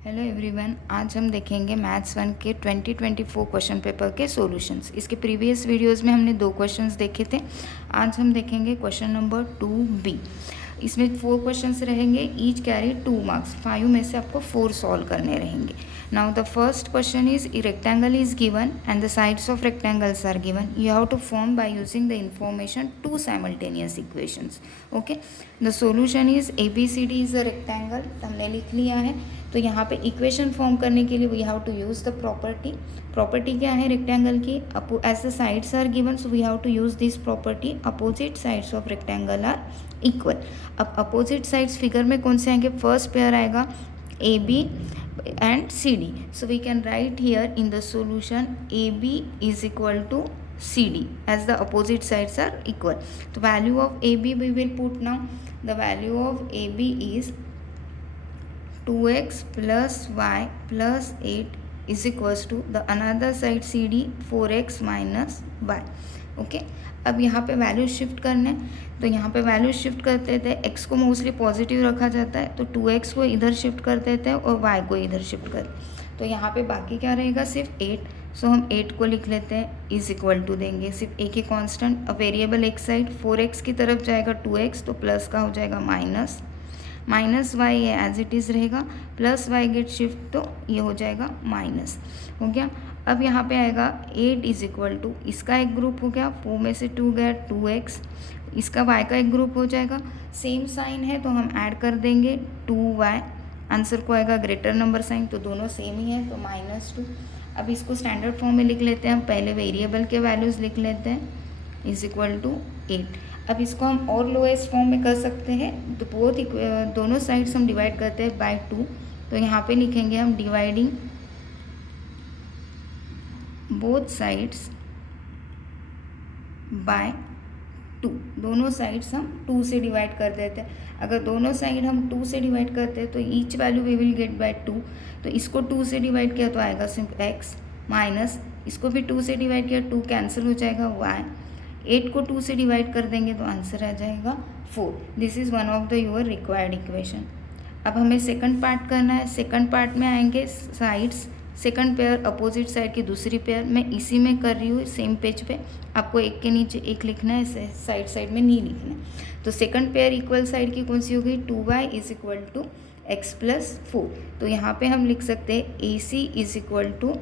Hello everyone, आज हम देखेंगे मैथ्स 1 के 2024 क्वेश्चन पेपर के सॉल्यूशंस। इसके प्रीवियस वीडियोस में हमने 2 क्वेश्चंस देखे थे। आज हम देखेंगे क्वेश्चन नंबर 2B। इसमें 4 क्वेश्चंस रहेंगे, ईच कैरी 2 मार्क्स। 5 में से आपको 4 सॉल्व करने रहेंगे। Now the first question is a rectangle is given and the sides of rectangles are given. You have to form by using the information 2 simultaneous equations. Okay, the solution is ABCD is a rectangle. हमने लिख लिया है। तो यहाँ पे equation form करने के लिए we have to use the property क्या है रेक्टेंगल की, as the sides are given so we have to use this property, opposite sides of rectangle are equal. अब अपोजिट साइड्स फिगर में कौन से आएंगे, फर्स्ट पेयर आएगा AB and CD। So we can write here in the solution AB is equal to CD as the opposite sides are equal. The value of AB we will put now. The value of AB is 2x plus y plus 8 is equals to the another side CD 4x minus y. Okay, अब यहाँ पे value shift करने, तो यहाँ पे value shift करते थे। x को मोस्टली पॉजिटिव रखा जाता है, तो 2x को इधर शिफ्ट कर देते हैं और y को इधर शिफ्ट कर। तो यहाँ पे बाकी क्या रहेगा, सिर्फ 8। सो हम 8 को लिख लेते हैं, इज इक्वल टू देंगे सिर्फ एक ही कांस्टेंट। अब वेरिएबल एक साइड 4x की तरफ जाएगा 2x, तो प्लस का हो जाएगा माइनस y है एज इट इज़ रहेगा, प्लस y गेट शिफ्ट तो ये हो जाएगा माइनस। हो गया। अब यहाँ पे आएगा 8 इज इक्वल टू, इसका एक ग्रुप हो गया, 4 में से 2 गया 2x, इसका y का एक ग्रुप हो जाएगा, सेम साइन है तो हम ऐड कर देंगे 2y। आंसर को आएगा ग्रेटर नंबर साइन, तो दोनों सेम ही है तो -2। अब इसको स्टैंडर्ड फॉर्म में लिख लेते हैं। हम पहले वेरिएबल के वैल्यूज़ लिख लेते हैं, इज इक्वल टू 8। अब इसको हम और लोएस्ट फॉर्म में कर सकते हैं, तो दोनों साइड्स हम डिवाइड करते हैं बाय 2। तो यहाँ पे लिखेंगे हम डिवाइडिंग बोथ साइड्स बाय 2। दोनों साइड्स हम 2 से डिवाइड कर देते हैं। अगर दोनों साइड हम 2 से डिवाइड करते हैं तो each value we will get by 2। तो इसको 2 से डिवाइड किया तो आएगा सिर्फ x माइनस, इसको भी 2 से डिवाइड किया 2 कैंसिल हो जाएगा y। 8 को 2 से डिवाइड कर देंगे तो आंसर आ जाएगा 4। This is one of the your required equation. अब हमें सेकंड पार्ट करना है। सेकंड पार्ट में आएंगे sides, second pair opposite side की दूसरी पेयर। मैं इसी में कर रही हूँ सेम पेज पे, आपको एक के नीचे एक लिखना है, साइड में नहीं लिखना है। तो सेकंड पेयर इक्वल साइड की कौन सी हो गई, 2y is equal to x plus 4। तो यहाँ पे हम लिख सकते हैं AC is equal to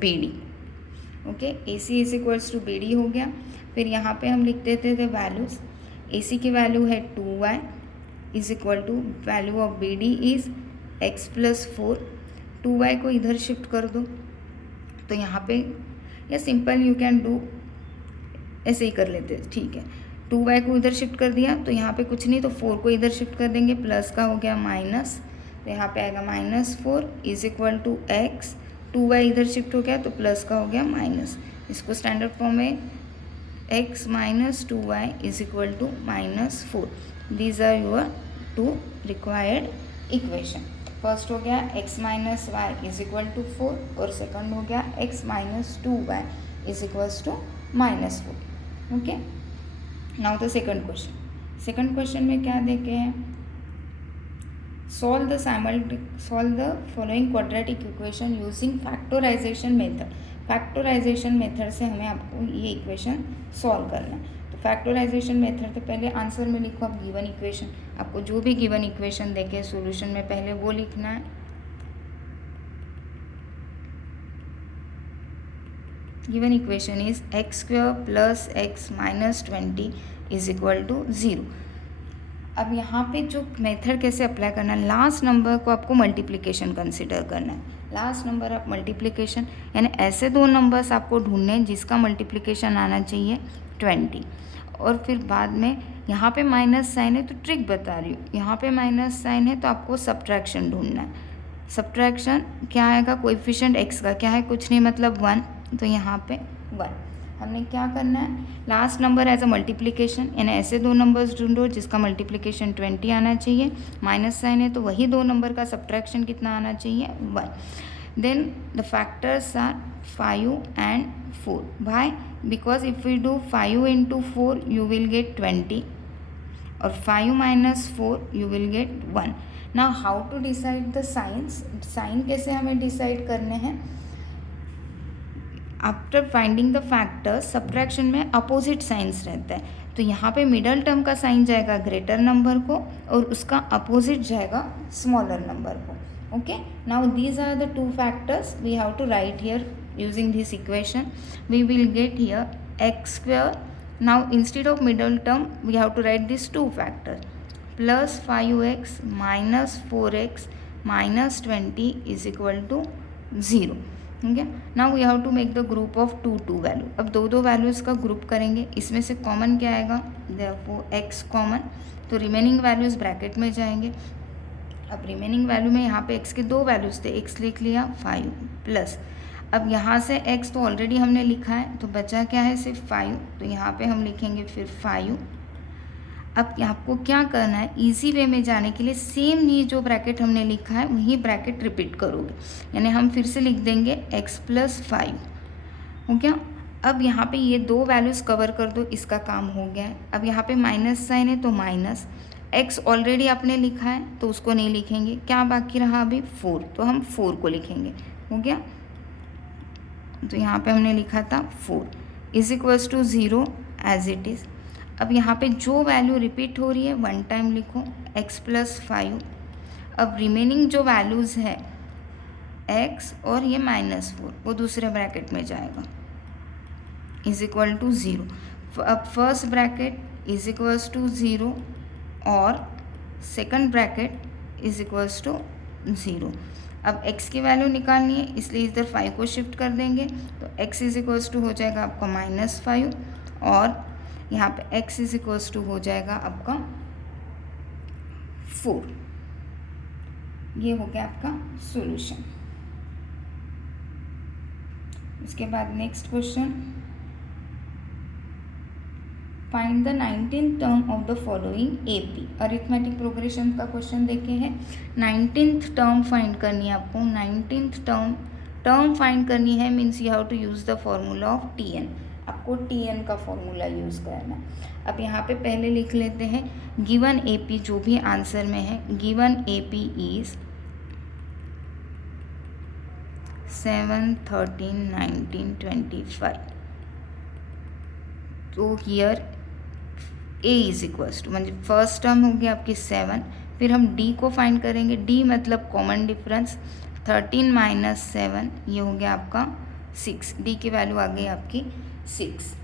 BD। Okay, AC is equals to BD हो गया। फिर यहाँ पे हम लिख देते थे वैल्यूज़, AC की वैल्यू है 2y is equal to value of BD is x plus 4। 2y को इधर शिफ्ट कर दो, तो यहाँ पे या सिंपल यू कैन डू ऐसे ही कर लेते हैं, ठीक है। 2y को इधर शिफ्ट कर दिया तो यहाँ पे कुछ नहीं, तो 4 को इधर शिफ्ट कर देंगे, प्लस का हो गया माइनस, तो यहाँ पे आएगा -4 is equal to x। 2y इधर शिफ्ट हो गया तो प्लस का हो गया माइनस। इसको स्टैंडर्ड फॉर्म में x minus 2y is equal to -4। These are your 2 required equation. First हो गया x minus y is equal to 4 और सेकंड हो गया x minus 2y is equals to -4। Okay, now the second question. Second question में क्या देखे हैं, solve the following quadratic equation using factorisation method. Factorisation method से हमें आपको ये इक्वेशन सॉल्व करना है। तो फैक्टराइजेशन मेथड से पहले आंसर में लिखो आप गिवन इक्वेशन। आपको जो भी गिवन इक्वेशन देखे सॉल्यूशन में पहले वो लिखना है। Given equation is x² plus x minus 20 is equal to 0। अब यहाँ पे जो मेथड कैसे अप्लाई करना है, लास्ट नंबर को आपको मल्टीप्लिकेशन कंसिडर करना है। लास्ट नंबर आप मल्टीप्लिकेशन, यानी ऐसे 2 नंबर्स आपको ढूंढने हैं जिसका मल्टीप्लिकेशन आना चाहिए 20। और फिर बाद में यहाँ पे माइनस साइन है तो ट्रिक बता रही हूँ, यहाँ पे माइनस साइन है तो आपको सब्ट्रैक्शन ढूंढना है। सब्ट्रैक्शन क्या आएगा, कोएफिशिएंट x का क्या है, कुछ नहीं मतलब 1, तो यहाँ पे 1। हमने क्या करना है, last number as a multiplication, यानी ऐसे 2 नंबर्स ढूंढो जिसका मल्टीप्लिकेशन 20 आना चाहिए। माइनस साइन है तो वही 2 नंबर का सब्ट्रैक्शन कितना आना चाहिए, 1। Then the factors are 5 and 4। Why, because if we do 5 into 4 you will get 20 और 5 minus 4 you will get 1. Now how to decide the signs, sign कैसे हमें डिसाइड करने हैं। After finding the factors subtraction में opposite signs रहता है, तो यहाँ पे मिडल टर्म का साइन जाएगा ग्रेटर नंबर को और उसका अपोजिट जाएगा स्मॉलर नंबर को। Okay, now these are the two factors we have to write here using this equation. We will get here x square. Now instead of middle term we have to write these two factors, plus 5x minus 4x minus 20 is equal to 0. ठीक है, now we have to make the group of two value. अब दो values का group करेंगे, इसमें से common क्या आएगा, देयरफॉर x कॉमन, तो रिमेनिंग वैल्यूज़ ब्रैकेट में जाएंगे। अब रिमेनिंग वैल्यू में यहाँ पे x के दो वैल्यूज़ थे, x लिख लिया 5 प्लस, अब यहाँ से x तो ऑलरेडी हमने लिखा है तो बचा क्या है सिर्फ 5, तो यहाँ पे हम लिखेंगे फिर 5। अब आपको क्या करना है, इजी वे में जाने के लिए सेम ये जो ब्रैकेट हमने लिखा है वही ब्रैकेट रिपीट करोगे, यानी हम फिर से लिख देंगे x प्लस 5। हो गया। अब यहाँ पे ये दो वैल्यूज़ कवर कर दो, इसका काम हो गया है। अब यहाँ पे माइनस साइन है तो माइनस, x ऑलरेडी आपने लिखा है तो उसको नहीं लिखेंगे, क्या बाकी रहा अभी 4, तो हम 4 को लिखेंगे। हो गया, तो यहाँ पे हमने लिखा था 4 is equals to 0 as it is. अब यहाँ पे जो वैल्यू रिपीट हो रही है वन टाइम लिखो, x प्लस 5। अब रिमेनिंग जो वैल्यूज़ है x और ये -4 वो दूसरे ब्रैकेट में जाएगा, इज इक्वल टू 0। अब first bracket is equals to 0 और second bracket is equals to 0। अब x की वैल्यू निकालनी है इसलिए इधर 5 को शिफ्ट कर देंगे, तो x इज इक्वल्स टू हो जाएगा आपका -5 और यहाँ पे x इज इक्वल्स टू हो जाएगा आपका 4। ये हो गया आपका सॉल्यूशन। इसके बाद next question, find the 19th term of the following AP. Arithmetic progression का क्वेश्चन देखे हैं, 19th टर्म फाइंड करनी है आपको। 19th टर्म फाइंड करनी है means you have to use the formula of tn, आपको tn का फॉर्मूला यूज़ करना है। अब यहाँ पे पहले लिख लेते हैं गिवन एपी, जो भी आंसर में है, गिवन एपी इज 7, 13, 19, 25। तो here a is equals to, मतलब फर्स्ट टर्म हो गया आपकी 7, फिर हम d को फाइंड करेंगे, d मतलब कॉमन डिफरेंस, 13 माइनस 7 ये हो गया आपका 6, d की वैल्यू आ गई आपकी 6।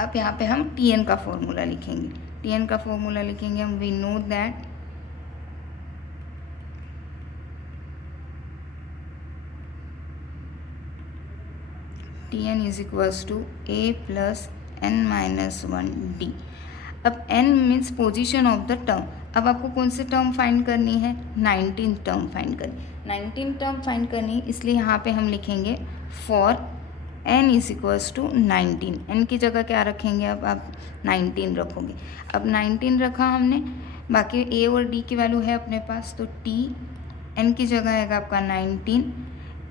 अब यहाँ पे हम tn का फॉर्मूला लिखेंगे, tn का फॉर्मूला लिखेंगे हम, we know that tn is equals to a plus n minus 1d। अब n means position of the term. अब आपको कौन से टर्म फाइंड करनी है, 19th टर्म फाइंड करनी, 19th टर्म फाइंड करनी है, इसलिए यहाँ पे हम लिखेंगे for n is equals to 19। n की जगह क्या रखेंगे, अब आप 19 रखोगे। अब 19 रखा हमने, बाकी a और d की वैल्यू है अपने पास, तो t n की जगह आएगा आपका 19,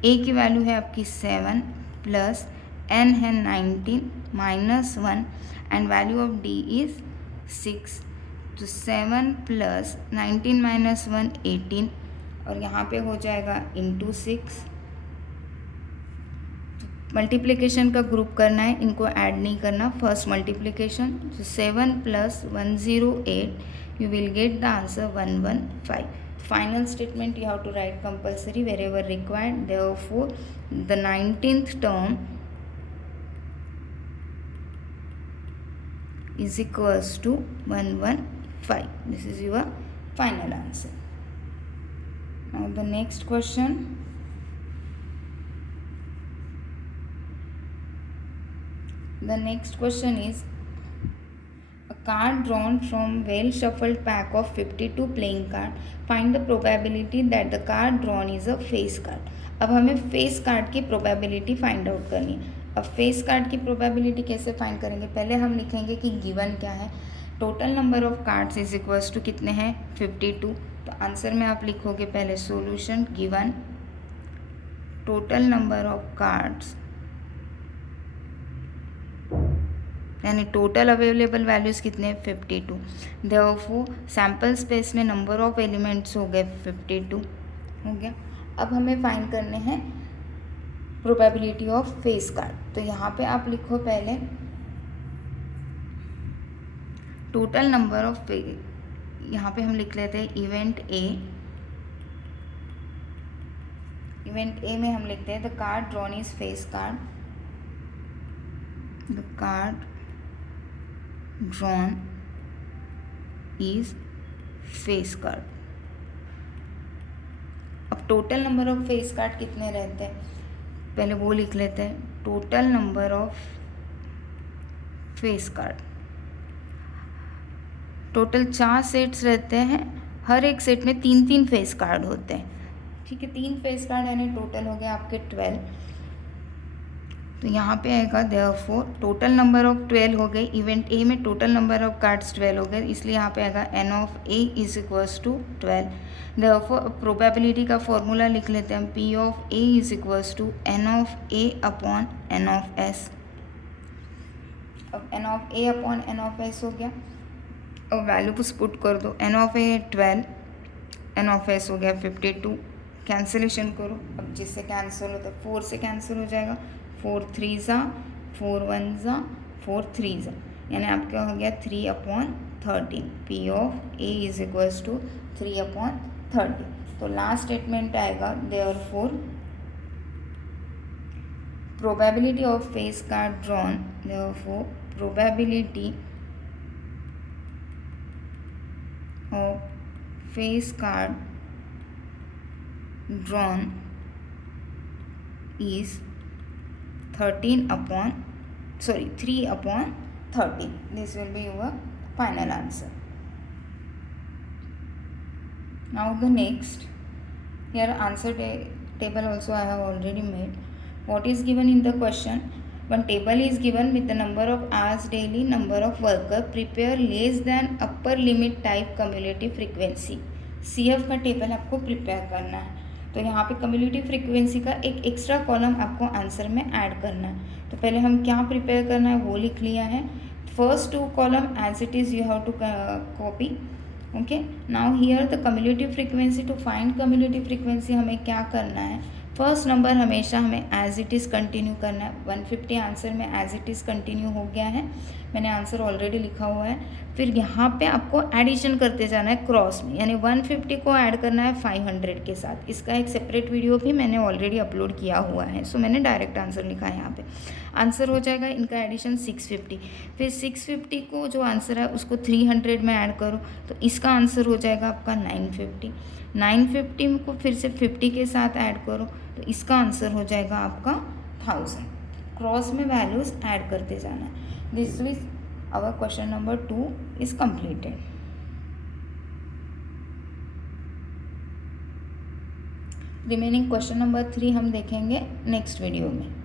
a की वैल्यू है आपकी 7 प्लस n है 19 minus 1 and value of d is 6, तो 7 प्लस 19 माइनस 1 18 और यहाँ पे हो जाएगा इंटू 6। मल्टीप्लिकेशन का ग्रुप करना है, इनको ऐड नहीं करना, फर्स्ट मल्टीप्लिकेशन, तो 7 plus 108 you will get the answer 115। Final statement you have to write compulsory wherever required, therefore the 19th term is equals to 115. This is your final answer. Now the next question, the next question is a card drawn from well shuffled pack of 52 playing card. Find the probability that the card drawn is a face card. अब हमें face card की probability find out करनी है। अब face card की probability कैसे find करेंगे, पहले हम लिखेंगे कि गिवन क्या है, total number of cards is equals to कितने हैं 52। तो आंसर में आप लिखोगे पहले solution given total number of cards यानी टोटल अवेलेबल वैल्यूज़ कितने हैं 52। देयरफॉर सैम्पल स्पेस में नंबर ऑफ एलिमेंट्स हो गए 52 हो गया। अब हमें फाइंड करने हैं प्रोबेबिलिटी ऑफ फेस कार्ड। तो यहाँ पे आप लिखो पहले टोटल नंबर ऑफ, यहाँ पे हम लिख लेते हैं इवेंट ए में हम लिखते हैं the card drawn is face card, the card drawn is face card. अब total number of face card कितने रहते हैं, पहले वो लिख लेते हैं total number of face card. Total 4 sets रहते हैं, हर एक सेट में 3-3 फेस कार्ड होते हैं, ठीक है। 3 फेस कार्ड यानी टोटल हो गया आपके 12। तो यहाँ पे आएगा देयरफॉर टोटल नंबर ऑफ 12 हो गए, इवेंट ए में टोटल नंबर ऑफ कार्ड्स 12 हो गए, इसलिए यहाँ पे आएगा n of a is equals to 12। Therefore probability का फॉर्मूला लिख लेते हैं हम, p of a is equals to n of a upon n of s। अब n of a upon n of s हो गया, और वैल्यू को पुट कर दो, n of a 12, n of s हो गया 52, कैंसिलेशन करो। अब जिससे कैंसिल होता है 4 से कैंसिल हो जाएगा, 4 3 ज़ा 4 1 ज़ा 4 3 ज़ा, यानी आपका हो गया 3/13। P of A is equals to 3/13। तो लास्ट स्टेटमेंट आएगा therefore probability of face card drawn, therefore probability of face card drawn is 3/13. This will be your final answer. Now the next, here answer table also I have already made. What is given in the question? One table is given with the number of hours daily, number of worker, prepare less than upper limit type cumulative frequency. CF का table आपको prepare करना है। तो यहाँ पे cumulative frequency का एक extra column आपको आंसर में ऐड करना है। तो पहले हम क्या प्रिपेयर करना है वो लिख लिया है। First 2 column as it is you have to copy, okay. Now here the cumulative frequency, to find cumulative frequency हमें क्या करना है, फर्स्ट नंबर हमेशा हमें एज इट इज़ कंटिन्यू करना है। 150 आंसर में एज इट इज़ कंटिन्यू हो गया है, मैंने आंसर ऑलरेडी लिखा हुआ है। फिर यहाँ पे आपको एडिशन करते जाना है क्रॉस में, यानी 150 को ऐड करना है 500 के साथ। इसका एक सेपरेट वीडियो भी मैंने ऑलरेडी अपलोड किया हुआ है, सो मैंने डायरेक्ट आंसर लिखा है यहाँ पे। आंसर हो जाएगा इनका एडिशन 650। फिर 650 को जो आंसर है उसको 300 में ऐड करो, तो इसका आंसर हो जाएगा आपका 950। 950 को फिर से 50 के साथ ऐड करो, तो इसका आंसर हो जाएगा आपका 1000। क्रॉस में वैल्यूज़ ऐड करते जाना है। This is our question number 2 is completed. Remaining question number 3 हम देखेंगे नेक्स्ट वीडियो में।